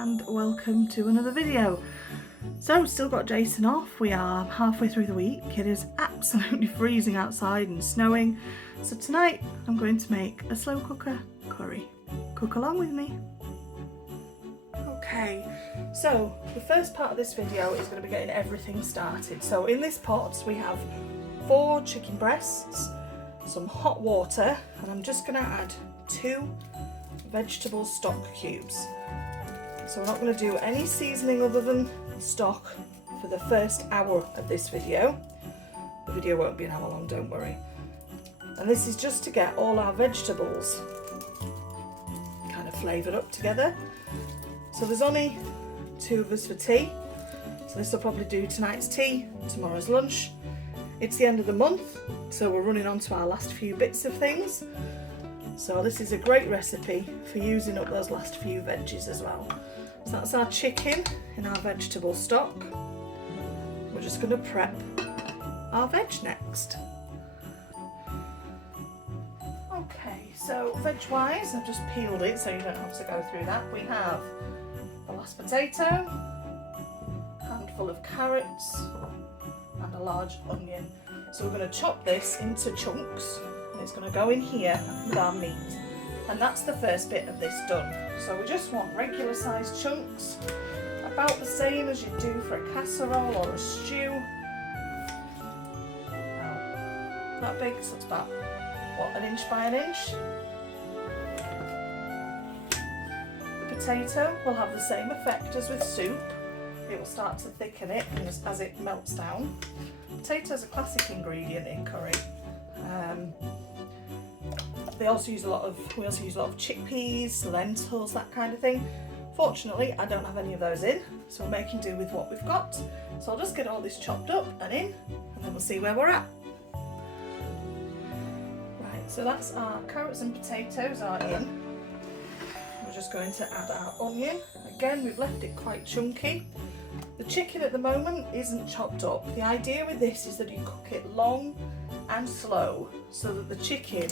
and welcome to another video. So still got Jason off, we are halfway through the week, it is absolutely freezing outside and snowing, so tonight I'm going to make a slow cooker curry. Cook along with me. Okay, so the first part of this video is going to be getting everything started. So in this pot we have 4 chicken breasts, some hot water, and I'm just going to add 2 vegetable stock cubes. So we're not going to do any seasoning other than stock for the first hour of this video. The video won't be an hour long, don't worry. And this is just to get all our vegetables kind of flavoured up together. So there's only 2 of us for tea, so this will probably do tonight's tea, tomorrow's lunch. It's the end of the month, so we're running on to our last few bits of things. So this is a great recipe for using up those last few veggies as well. So that's our chicken in our vegetable stock. We're just going to prep our veg next. Okay, so veg-wise, I've just peeled it so you don't have to go through that. We have a last potato, a handful of carrots, and a large onion. So we're going to chop this into chunks. It's going to go in here with our meat, and that's the first bit of this done. So we just want regular sized chunks, about the same as you do for a casserole or a stew. That big, so it's about, what, 1 inch by 1 inch. The potato will have the same effect as with soup. It will start to thicken it as it melts down. Potato is a classic ingredient in curry. We also use a lot of chickpeas, lentils, that kind of thing. Fortunately, I don't have any of those in, so we're making do with what we've got. So I'll just get all this chopped up and in, and then we'll see where we're at. Right, so that's our carrots and potatoes are in. We're just going to add our onion. Again, we've left it quite chunky. The chicken at the moment isn't chopped up. The idea with this is that you cook it long and slow so that the chicken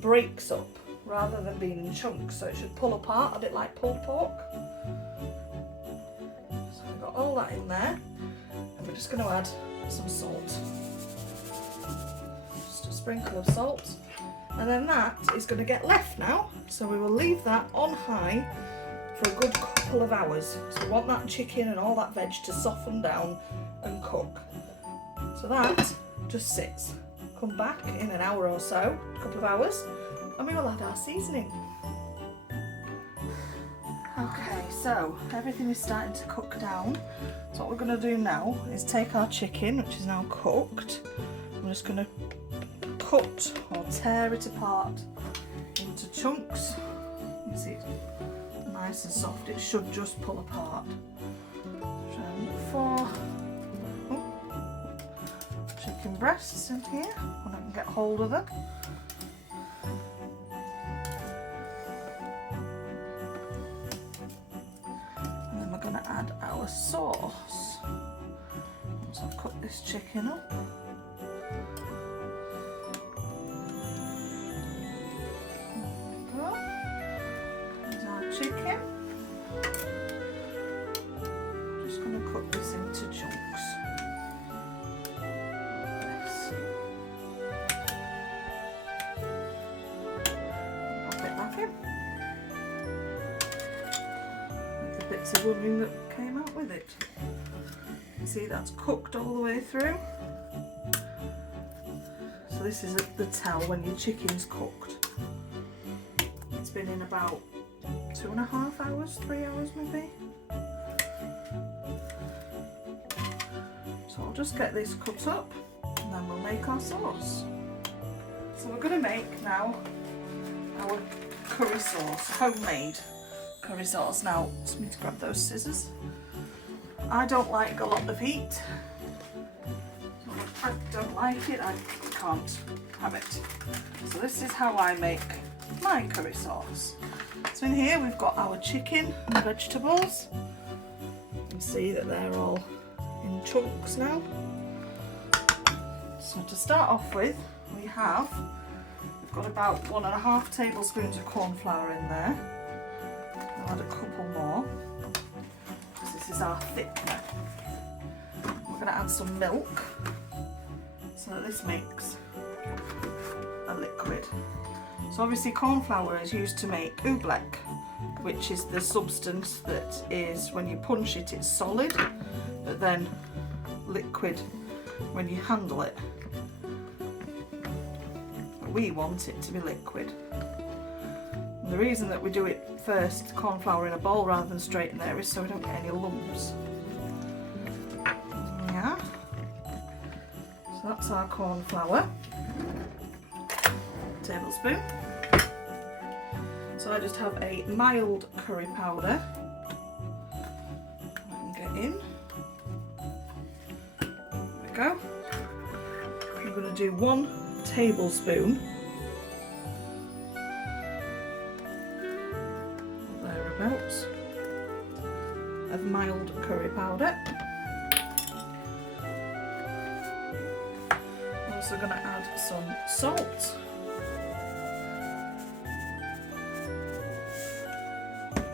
breaks up rather than being in chunks, so it should pull apart a bit like pulled pork. So we've got all that in there, and we're just going to add some salt, just a sprinkle of salt, and then that is going to get left now, so we will leave that on high for a good couple of hours. So we want that chicken and all that veg to soften down and cook. So that just sits. Come back in an hour or so, a couple of hours, and we will add our seasoning. Okay, so everything is starting to cook down. So what we're going to do now is take our chicken, which is now cooked. I'm just going to cut or tear it apart into chunks. You see it's nice and soft, it should just pull apart. So 4 chicken breasts in here, and I can get hold of them. And then we're going to add our sauce. Once I've cut this chicken up. There we go. There's our chicken. Just going to cut this into chunks. Bits of wooding that came out with it. You see that's cooked all the way through. So this is the tell when your chicken's cooked. It's been in about 2.5 hours, 3 hours maybe. So I'll just get this cut up and then we'll make our sauce. So we're going to make now our curry sauce, homemade curry sauce. Now, just need to grab those scissors. I don't like a lot of heat. I don't like it, I can't have it. So this is how I make my curry sauce. So in here we've got our chicken and vegetables. You can see that they're all in chunks now. So to start off with, we've got about 1.5 tablespoons of corn flour in there. I'll add a couple more. this is our thickener. We're going to add some milk so that this makes a liquid. So obviously cornflour is used to make oobleck, which is the substance that is, when you punch it, it's solid, but then liquid when you handle it. But we want it to be liquid. And the reason that we do it first, cornflour in a bowl rather than straight in there, is so we don't get any lumps. Yeah. So that's our cornflour. Tablespoon. So I just have a mild curry powder. I can get in. There we go. I'm going to do 1 tablespoon. Thereabouts. Of mild curry powder. I'm also going to add some salt.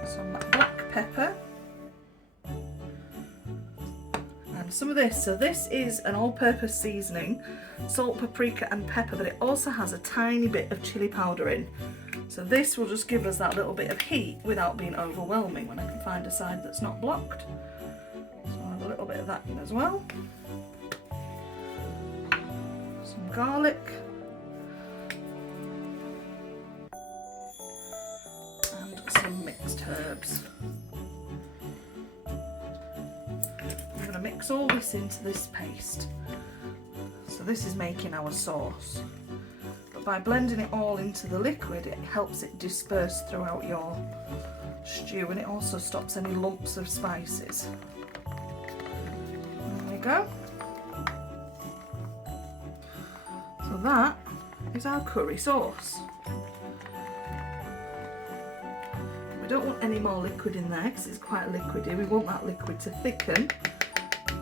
Some black pepper. And some of this. So this is an all-purpose seasoning, salt, paprika and pepper, but it also has a tiny bit of chili powder in. So this will just give us that little bit of heat without being overwhelming when I can find a side that's not blocked. So I'll add a little bit of that in as well. Some garlic. And some mixed herbs. I'm going to mix all this into this paste. So this is making our sauce. By blending it all into the liquid, it helps it disperse throughout your stew, and it also stops any lumps of spices. There we go. So that is our curry sauce. We don't want any more liquid in there because it's quite liquidy. We want that liquid to thicken,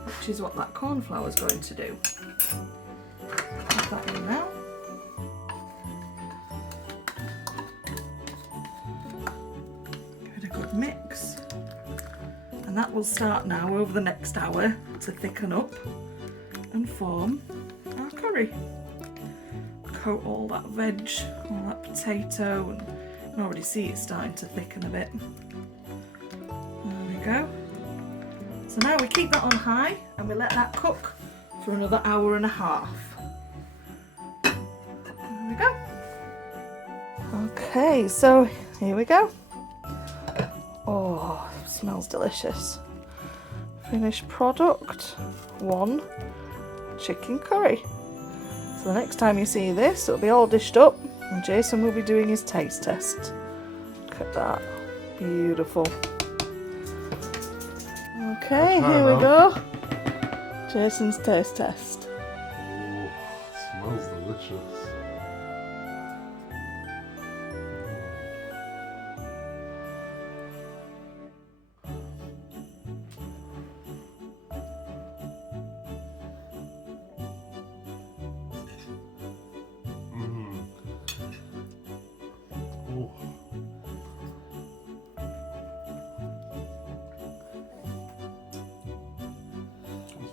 which is what that cornflour is going to do. Put that in now. Mix, and that will start now over the next hour to thicken up and form our curry. Coat all that veg, all that potato, and you can already see it starting to thicken a bit. There we go. So now we keep that on high and we let that cook for another hour and a half. There we go. Okay, so here we go. Oh, smells delicious. Finished product, 1 chicken curry. So the next time you see this, it'll be all dished up and Jason will be doing his taste test. Look at that, beautiful. Okay, here we go. Jason's taste test. Oh, smells delicious.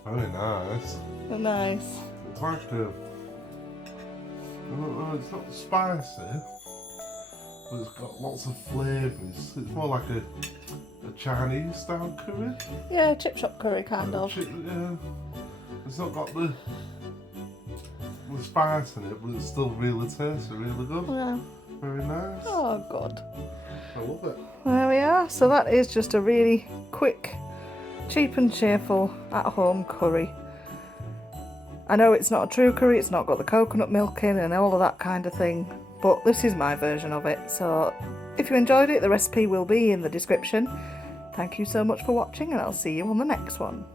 Very nice. Nice. It's like it's not spicy, but it's got lots of flavours. It's more like a Chinese style curry. Yeah, chip shop curry kind of. Yeah. It's not got the spice in it, but it's still really tasty, really good. Yeah. Very nice. Oh, good. I love it. There we are. So that is just a really quick, cheap and cheerful at-home curry. I know it's not a true curry, it's not got the coconut milk in and all of that kind of thing, but this is my version of it. So if you enjoyed it, the recipe will be in the description. Thank you so much for watching and I'll see you on the next one.